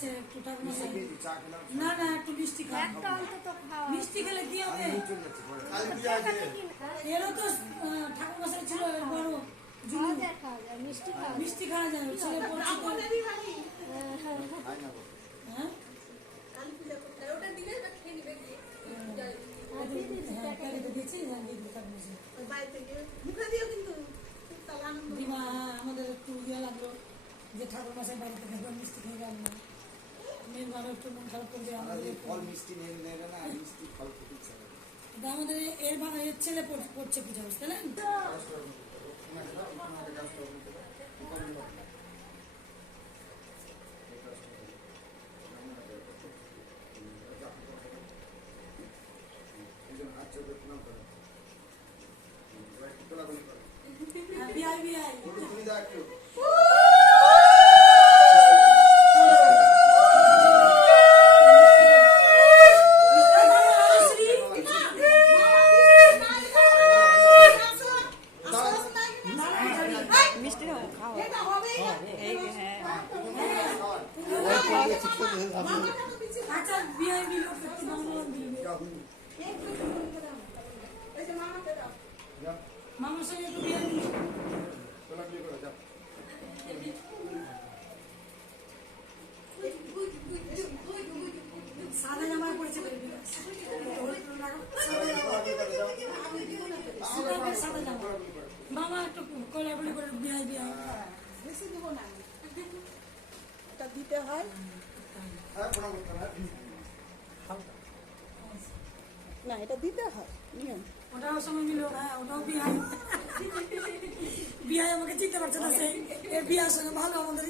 খাচ্ছে একটু ঠাকুর মশাই। না না একটু মিষ্টি খা, মিষ্টি খেলে কি হবে? এরও তো ঠাকুর মশাই ছিল বড়, মিষ্টি খাওয়া যাবে ছেলে পড়ছে তো। হ্যাঁ আমাদের একটু ইয়ে লাগলো যে ঠাকুর মশাই বাড়িতে খেয়ে মিষ্টি খেয়ে গেল না, মেয়ের বাবা একটু মন খারাপ করবে। আমাদের এর ছেলে পড়ছে পূজা, বুঝতে পারলেন? মামার সঙ্গে একটু বিয়ে সাদা জামা পড়েছে, সাদা জামা মামা একটু কোলাগুলি করে বিয়ে বিয়ে বেশি দেবো না, এটা দিতে হয় না, এটা দিতে হয় নিয়ম। ওটাও সময় নিল, হ্যাঁ ওটাও বিহাই বিহাই আমাকে চিনতে পারছে না, সেই এর বিয়ার সঙ্গে ভালো আমাদের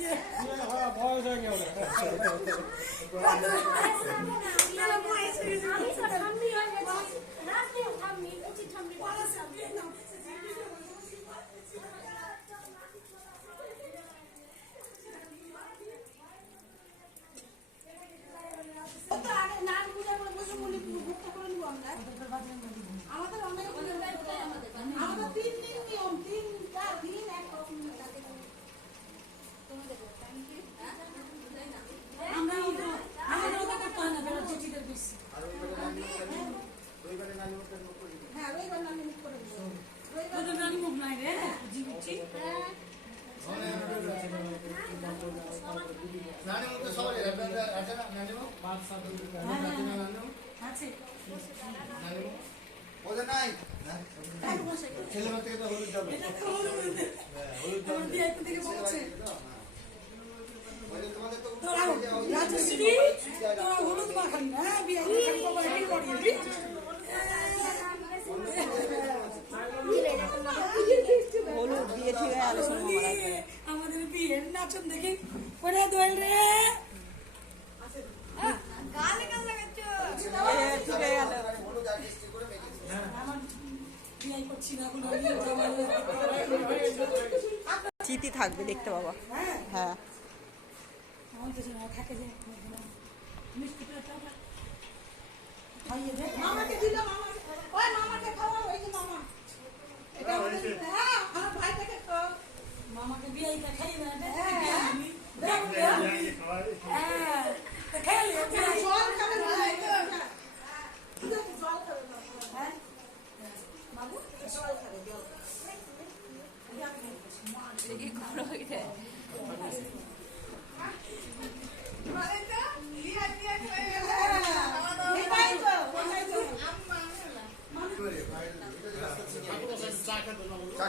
আমাদের বিয়ের নাচন দেখে ওরা দোল রে চিঠি থাকবে দেখতে বাবা। হ্যাঁ মামাকে দিল, মামাকে খাওয়া ওই যে মামা এটা আমার ভাইটাকে খাও, মামাকে বিয়েটা খাই না চা